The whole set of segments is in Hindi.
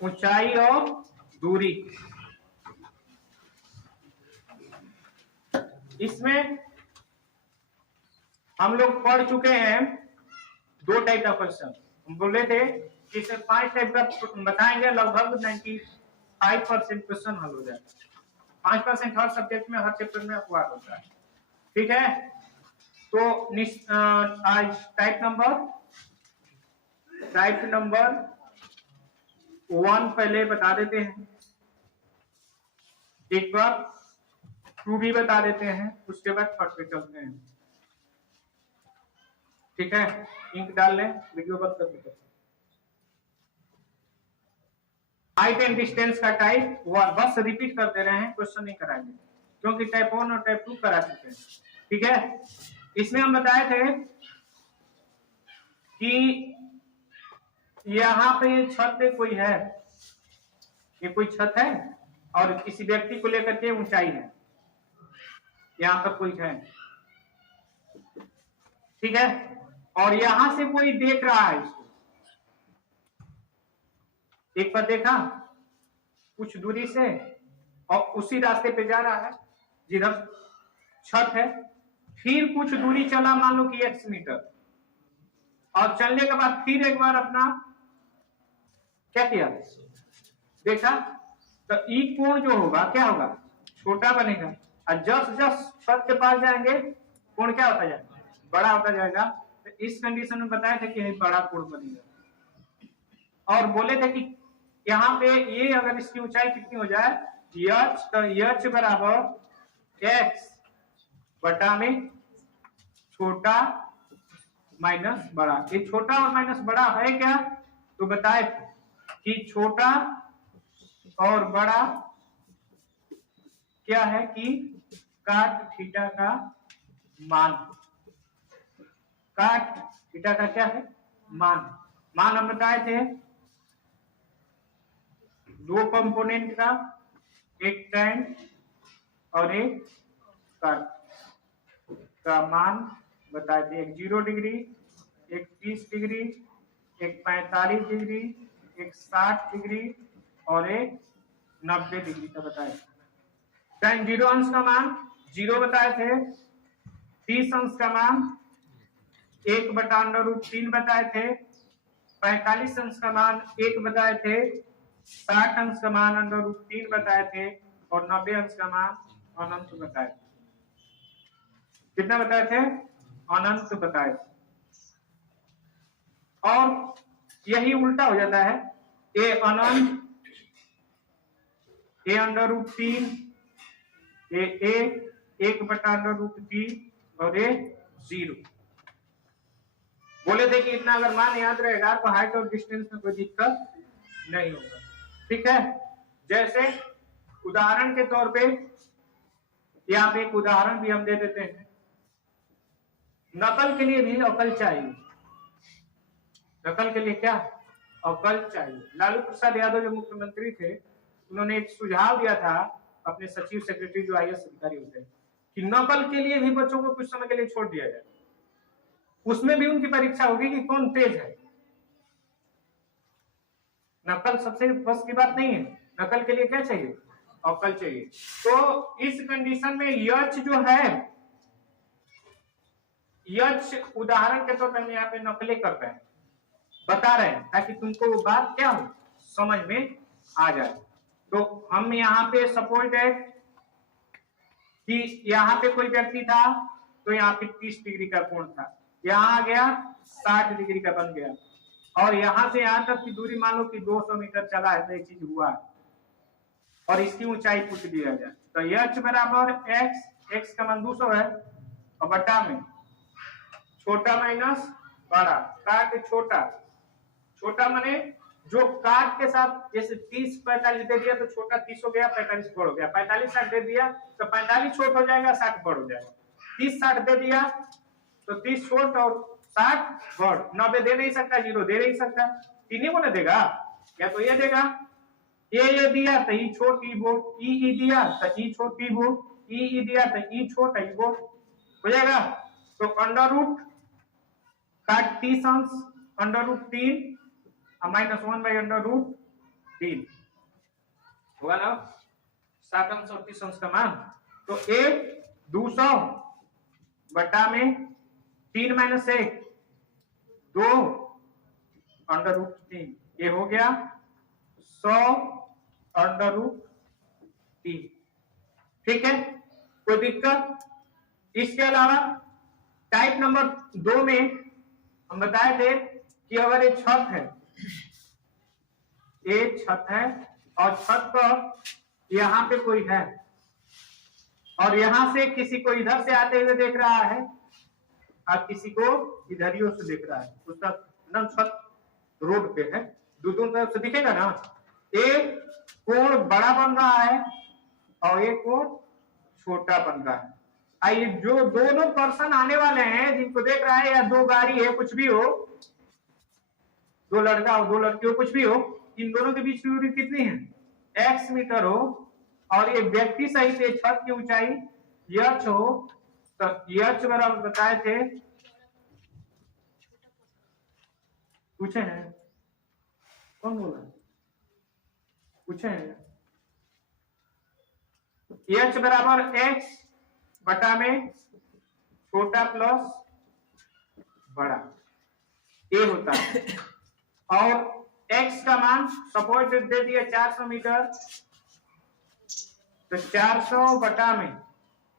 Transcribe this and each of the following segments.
ऊंचाई और दूरी। इसमें हम लोग पढ़ चुके हैं दो टाइप का क्वेश्चन। हम बोले थे कि इसमें 5 टाइप का बताएंगे, लगभग 95% क्वेश्चन हल हो जाएगा। 5% हर सब्जेक्ट में, हर चैप्टर में अपवाद होता है। ठीक है, तो आज टाइप नंबर 1 पहले बता देते हैं, एक बार 2 भी बता देते हैं, उसके बाद फट पे चलते हैं। ठीक है, इंक डाल लें, वीडियो बंद कर दो। हाइट एंड डिस्टेंस का टाइप 1 बस रिपीट कर दे रहे हैं, क्वेश्चन नहीं कराएंगे क्योंकि टाइप 1 और टाइप 2 करा चुके हैं। ठीक है, इसमें हम बताए थे कि यहाँ पे छत पे कोई है, ये कोई छत है और किसी व्यक्ति को लेकर के ऊंचाई है, यहाँ पर कोई है। ठीक है, और यहां से कोई देख रहा है इसको, एक पर देखा कुछ दूरी से और उसी रास्ते पे जा रहा है जिधर छत है, फिर कुछ दूरी चला, मान लो कि 1 मीटर, और चलने के बाद फिर एक बार अपना क्या किया, देखा, तो ई कोण जो होगा क्या होगा, छोटा बनेगा, और जस छत के पास जाएंगे कोण क्या होता जाएगा, बड़ा होता जाएगा। तो इस कंडीशन में बताया था कि बड़ा कोण बनेगा। और बोले थे कि यहाँ पे ये अगर इसकी ऊंचाई कितनी हो जाए, यच, तो यच बराबर एक्स बटा में छोटा माइनस बड़ा। ये छोटा और माइनस बड़ा है क्या, तो बताए कि छोटा और बड़ा क्या है कि काट थीटा का मान, काट थीटा का क्या है मान हम बताए थे 2 कंपोनेंट का, एक tan और एक काट का मान बताए थे, एक 0 डिग्री, एक 30 डिग्री, एक 45 डिग्री, एक 60 डिग्री और एक 90 डिग्री का बताए। tan 0 अंश का मान 0 बताए थे, 30 अंश का मान 1/√3 बताए थे, 45 अंश का मान 1 बताए थे, 60 अंश का मान √3 बताए थे और 90 अंश का मान अनंत बताए थे। कितना बताए थे, अनंत बताए थे। और यही उल्टा हो जाता है, ए अनंत, ए √3, ए 1/√3 और ए 0। बोले थे कि इतना अगर मान याद रहेगा तो हाइट और डिस्टेंस में कोई दिक्कत नहीं होगा। ठीक है, जैसे उदाहरण के तौर पे यहाँ पे एक उदाहरण भी हम दे देते हैं, नकल के लिए भी अकल चाहिए। नकल के लिए क्या, अकल चाहिए। लालू प्रसाद यादव जो मुख्यमंत्री थे, उन्होंने एक सुझाव दिया था अपने सचिव सेक्रेटरी जो IAS अधिकारी होते हैं कि नकल के लिए भी बच्चों को कुछ समय के लिए छोड़ दिया जाए, उसमें भी उनकी परीक्षा होगी कि कौन तेज है। नकल सबसे बस की बात नहीं है, नकल के लिए क्या चाहिए, अकल चाहिए। तो इस कंडीशन में यच जो है, यच उदाहरण के तौर पर हम यहाँ पे नकलें कर रहे हैं, बता रहे हैं ताकि तुमको वो बात क्या हो, समझ में आ जाए। तो हम यहाँ पे सपोज दैट कि यहाँ पे कोई व्यक्ति था, तो यहाँ पे 30 डिग्री का कोण था, यहाँ आ गया 60 डिग्री का बन गया, और यहां से यहां तक की दूरी मान लो कि 200 मीटर चला है, तो एक चीज हुआ है, और इसकी ऊंचाई पूछ दिया जाए, तो यच बराबर एक्स का मान 200 है और बटा में छोटा माइनस बड़ा, काट छोटा माने जो काट के साथ, जैसे 30 45 दे दिया तो छोटा 30 हो गया, 45 बड़ हो गया, 45 60 दे दिया तो 45 छोट हो जाएगा, 60 बड़ हो जाएगा, 30 60 दे दिया तो 30 छोट और 60 बड़, 90 दे नहीं सकता, 0 दे नहीं सकता, तीनों को ना देगा, या तो ये देगा, ये दिया तो ई छोट ई बोल, ई दिया तो ई छोट ई बोल, ई दिया तो ई छोट ई बोल, हो जाएगा। तो अंडर रूट काट 30 अंश √3 -1/√3 3 होगा ना, 7 अंश और 30 अंश का मान। तो 1 200 बटा में 3 माइनस 1 2 अंडर रूट 3, ये हो गया 100 अंडर रूट 3। ठीक है, कोई दिक्कत? इसके अलावा टाइप नंबर 2 में हम बताए थे कि अगर ये छत है, ये छत है और छत पर यहाँ पे कोई है और यहां से किसी को इधर से आते हुए देख रहा है और किसी को इधरियों से देख रहा है, उसका नम छत रोड पे है, दोनों तरफ से दिखेगा ना। एक कोण बड़ा बन रहा है और एक कोण छोटा बन रहा है। आइए, जो दोनों पर्सन आने वाले हैं जिनको देख रहा है, या दो गाड़ी है, कुछ भी हो, दो लड़का हो दो लड़की हो, कुछ भी हो, इन दोनों के बीच की दूरी कितनी है? x मीटर हो और ये व्यक्ति सहित छत की ऊंचाई h हो, तो h बराबर बताए थे, पूछे हैं? कौन बोला? पूछे हैं? h बराबर x बटा में छोटा प्लस बड़ा, ये होता है। और x का मान सपोज दे दिया 400 मीटर, तो 400 बटा में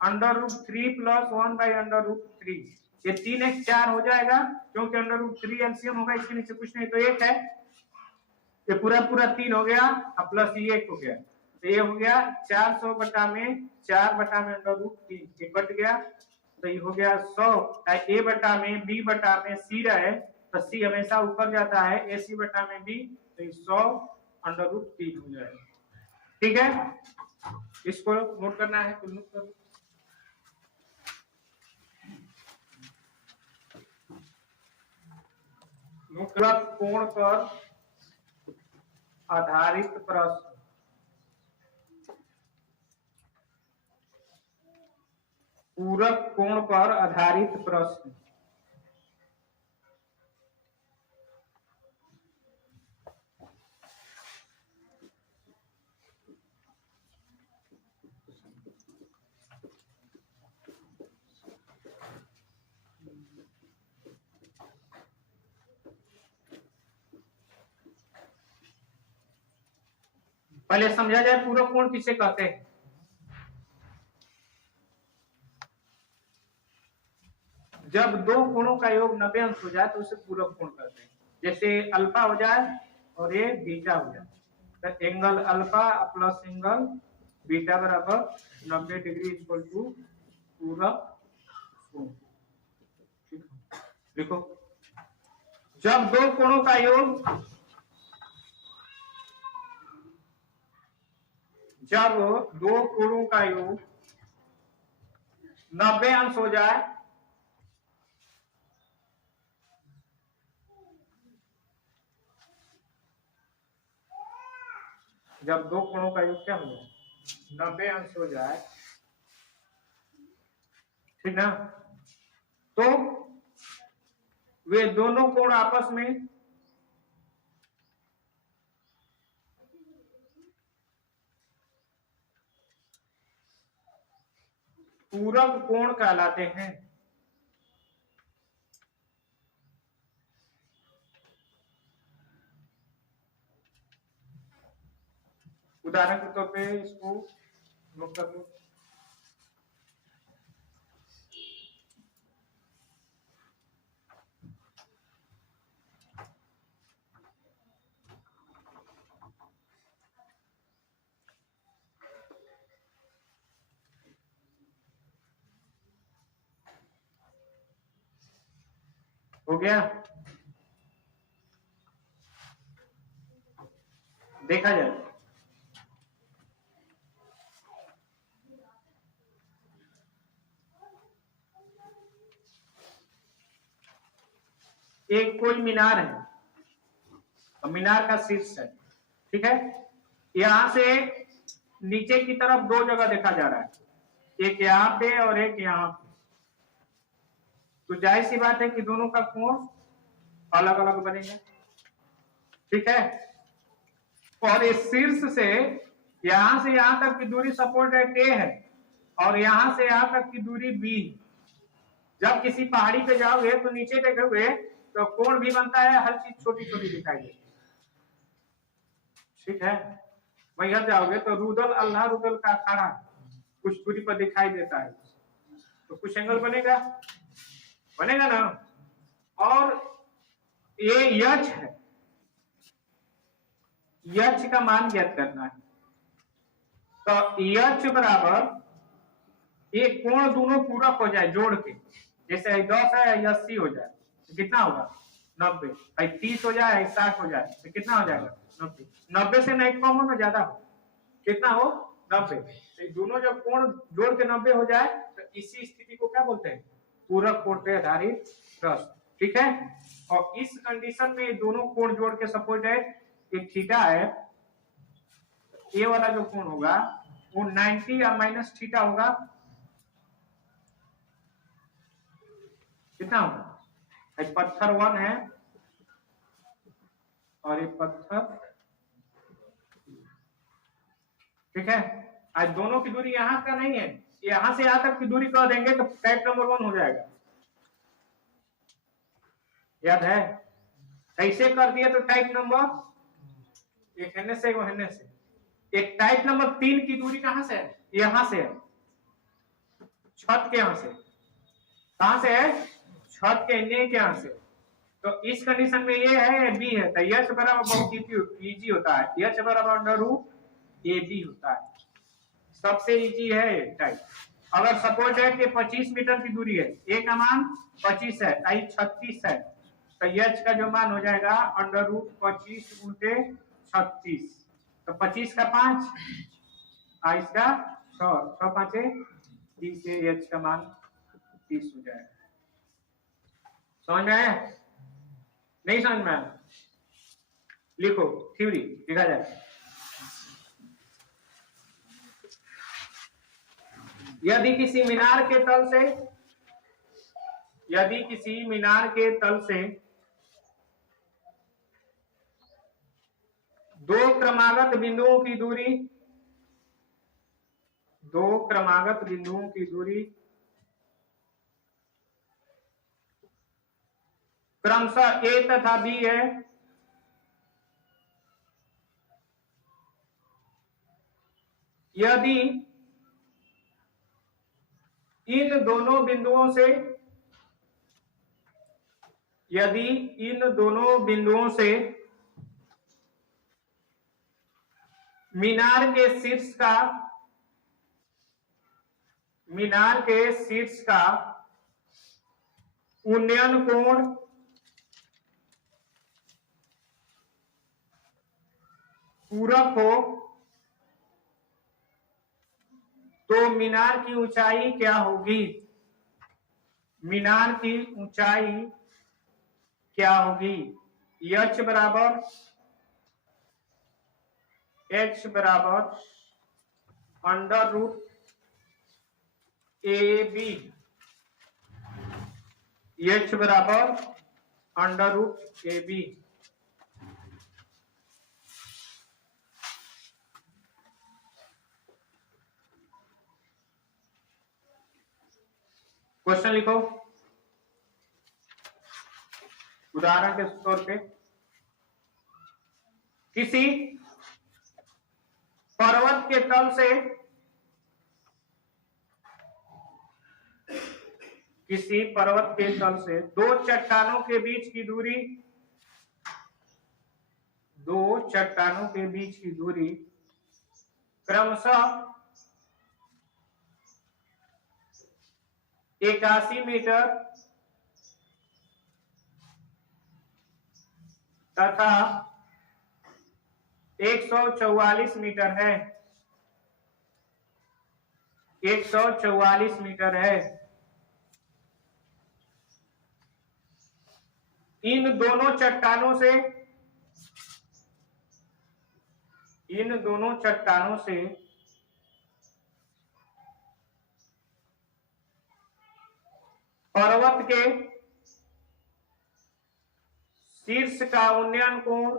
under root 3 plus 1 by under root 3, ये 3x 4 हो जाएगा, क्योंकि अंडर रूट 3 एलसीएम होगा, इसके नीचे कुछ नहीं तो 1 है, ये पूरा 3 हो गया और प्लस ये 1 हो गया, तो ये हो गया 400 बटा में 4 बटा में अंडर रूट 3, ये कट गया, तो ये हो गया 100। a बटा में b बटा में c रहे, तो c हमेशा ऊपर जाता है, ac बटा में b, तो 100 अंडर रूट 3 हो जाएगा। ठीक है, इसको नोट करना है तो नोट करो। कोण पर आधारित प्रश्न, पूरक कोण पर आधारित प्रश्न। पहले समझा जाए पूरक कोण किसे कहते हैं। जब दो कोणों का योग 90 अंश हो जाए तो उसे पूरक कोण कहते हैं। जैसे अल्फा हो जाए और ये बीटा हो जाए, तो angle alpha plus angle beta बराबर 90 डिग्री इक्वल टू पूरक कोण। लिखो, जब दो कोणों का योग, जब दो कोणों का योग 90 अंश हो जाए, जब दो कोणों का योग क्या हो जाए? 90 अंश हो जाए, ठीक ना, तो वे दोनों कोण आपस में पूरक कोण कहलाते हैं। उदाहरण के तौर पे इसको नोट कर लो। हो गया, देखा जाए। एक कोई मीनार है और मीनार का शीर्ष है, ठीक है, यहां से नीचे की तरफ दो जगह देखा जा रहा है, एक यहाँ पे और एक यहाँ पे, तो जाहिर सी बात है कि दोनों का कोण अलग अलग बनेगा। ठीक है, और इस शीर्ष से यहां तक की दूरी सपोर्ट एट ए है और यहां से यहां तक की दूरी बी। जब किसी पहाड़ी पे जाओगे तो नीचे देखोगे तो कोण भी बनता है, हर चीज छोटी छोटी दिखाई देती है, ठीक है। वहीं जाओगे तो रुदल अल्लाह रुदल का अखाड़ा कुछ दूरी पर दिखाई देता है, तो कुछ एंगल बनेगा ना। और ये यच है, यच का मान ज्ञात करना है। तो यच बराबर ये कोण दोनों पूरक हो जाए जोड़ के, जैसे 10 है 80 हो जाए तो कितना होगा 90, 30 हो जाए 60 हो जाए तो कितना हो जाएगा 90। 90 से नहीं कम हो ना ज्यादा हो, कितना हो 90। तो दोनों जब कोण जोड़ के 90 हो जाए तो इसी स्थिति को क्या बोलते हैं, पूरक कोण पे आधारित प्रश्न, ठीक है। और इस कंडीशन में दोनों कोण जोड़ के सपोर्ट है एक थीटा है, ये वाला जो कोण होगा वो 90 या माइनस थीटा होगा, कितना होगा, एक पत्थर 1 है और ये पत्थर, ठीक है। आज दोनों की दूरी यहां का नहीं है, यहां से यहां तक की दूरी कह देंगे तो टाइप नंबर 1 हो जाएगा, याद है। ऐसे कर दिए तो टाइप नंबर एक हेने से हेने से। एक टाइप नंबर 3 की दूरी कहां से है, यहां से है, छत के यहां से, कहां से है, छत के ने के यहां से। तो इस कंडीशन में ये है बी है तो एच बराबर बहुत इजी होता है, एच बराबर अंडर रूट ए बी होता है, सबसे इजी है टाइप। अगर सपोज है कि 25 मीटर की दूरी है, ए का मान 25 है, आई 36 है, तो एच का जो मान हो जाएगा अंडर रूट 25 उल्टे 36, तो 25 का 5 आई इसका 6, 6 5 30 से एच का मान 30 हो जाएगा। समझ में आया, नहीं समझ में आया, लिखो थ्योरी लिखा जाए। यदि किसी मीनार के तल से, यदि किसी मीनार के तल से दो क्रमागत बिंदुओं की दूरी, दो क्रमागत बिंदुओं की दूरी क्रमशः ए तथा बी है, यदि इन दोनों बिंदुओं से, यदि इन दोनों बिंदुओं से मीनार के शीर्ष का, मीनार के शीर्ष का उन्नयन कोण पूरक हो तो मीनार की ऊंचाई क्या होगी, मीनार की ऊंचाई क्या होगी। एच बराबर under root A B, H बराबर under root A B. Question लिखो उदाहरण के तौर पे, किसी पर्वत के तल से, किसी पर्वत के तल से दो चट्टानों के बीच की दूरी, दो चट्टानों के बीच की दूरी क्रमशः 81 मीटर तथा 144 मीटर है, 144 मीटर है। इन दोनों चट्टानों से, इन दोनों चट्टानों से पर्वत के शीर्ष का उन्नयन कोण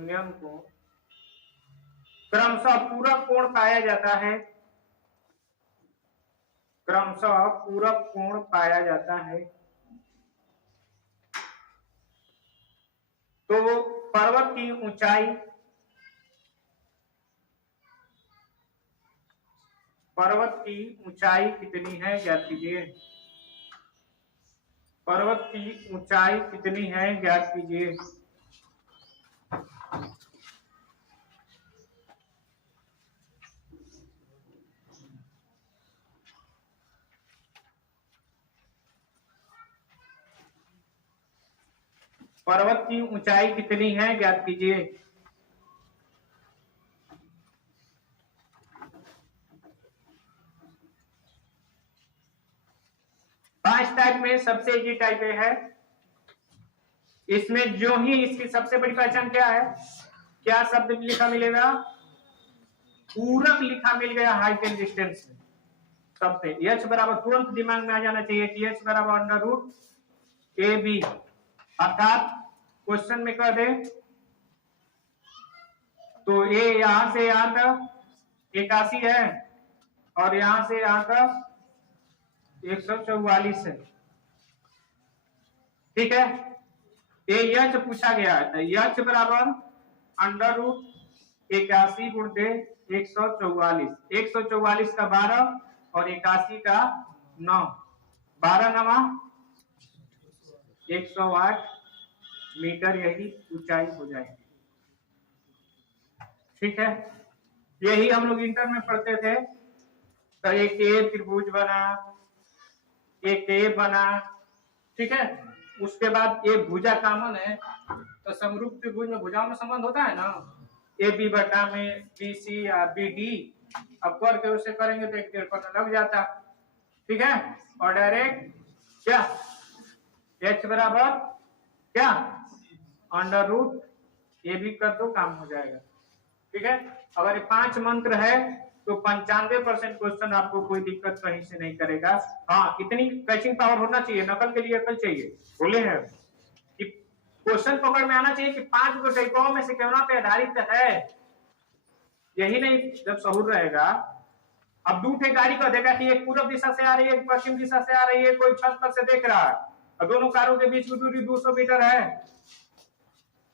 शून्यम कोण क्रमशः पूरक कोण पाया जाता है, क्रमशः पूरक कोण पाया जाता है। तो पर्वत की ऊंचाई, पर्वत की ऊंचाई कितनी है ज्ञात कीजिए। पर्वत की ऊंचाई कितनी है ज्ञात कीजिए। पर्वत की ऊंचाई कितनी है ज्ञात कीजिए। पांच टाइप में सबसे इजी टाइप है। इसमें जो ही इसकी सबसे बड़ी पहचान क्या है, क्या शब्द लिखा मिलेगा, पूरक लिखा मिल गया हाइट एंड डिस्टेंस में सबसे। एच बराबर तुरंत दिमाग में आ जाना चाहिए कि एच बराबर अंडर रूट ए बी, अर्थात क्वेश्चन में कह दे तो ए यहां से यहां तक 81 है और यहां से यहां तक 144 है, ठीक है। ये यच पूछा गया है, तो यच बराबर अंडर रूट 81 गुणते 144, 144 का 12 और 81 का 9, 12 नवा 108 मीटर, यही ऊंचाई हो जाएगी, ठीक है। यही हम लोग इंटर में पढ़ते थे। तो एक ए त्रिभुज बना, एक ए बना, ठीक है। उसके बाद ए भुजा कॉमन है, तो समरूप त्रिभुज में भुजाओं में संबंध होता है ना, ए बी बटा में बी सी या बी डी, अब करके उसे करेंगे तो 1.5 पता लग जाता, ठीक है। और डायरेक्ट क्या एच बराबर क्या अंडर रूट ए भी कर दो, काम हो जाएगा, ठीक है। अगर ये 5 मंत्र है तो 95% क्वेश्चन आपको कोई दिक्कत कहीं से नहीं करेगा। हाँ, इतनी कैचिंग पावर होना चाहिए, नकल के लिए अकल चाहिए, बोले हैं कि क्वेश्चन पकड़ में आना चाहिए कि 5 गो टाइपों में से क्यों पे आधारित है। यही नहीं, जब सहूर रहेगा, अब दूठे गाड़ी को देखा कि एक पूर्व दिशा से आ रही है, एक पश्चिम दिशा से आ रही है, कोई छत पर से देख रहा है, और दोनों कारों के बीच की दूरी 200 मीटर है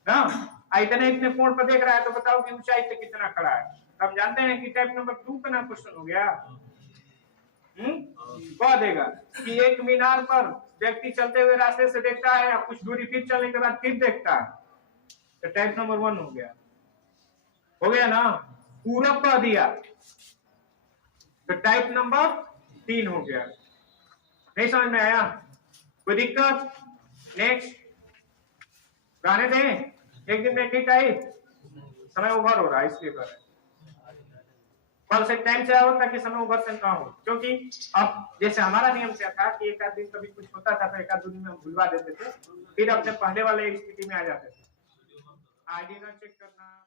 ना, इतने कोण पर देख रहा है, तो बताओ कि ऊंचाई पे कितना खड़ा है। हम जानते हैं कि टाइप नंबर 2 का ना क्वेश्चन हो गया। कह देगा कि एक मीनार पर व्यक्ति चलते हुए रास्ते से देखता है, या कुछ दूरी फिर चलने के बाद फिर देखता है, तो टाइप नंबर 1 हो गया ना। पूरक कह दिया तो टाइप नंबर 3 हो गया। नहीं समझ में आया, कोई दिक्कत? नेक्स्ट गाने दें, एक दिन में ठीक आई, समय ओवर हो रहा है इसलिए कर रहे, कल से टाइम से आओ ताकि समय ओवर से ना हो। क्योंकि अब जैसे हमारा नियम क्या था कि एक आध दिन कभी कुछ होता था तो एक आध दिन में हम भुलवा देते थे, फिर अपने पहले वाले स्थिति में आ जाते थे। आईडी ना चेक करना।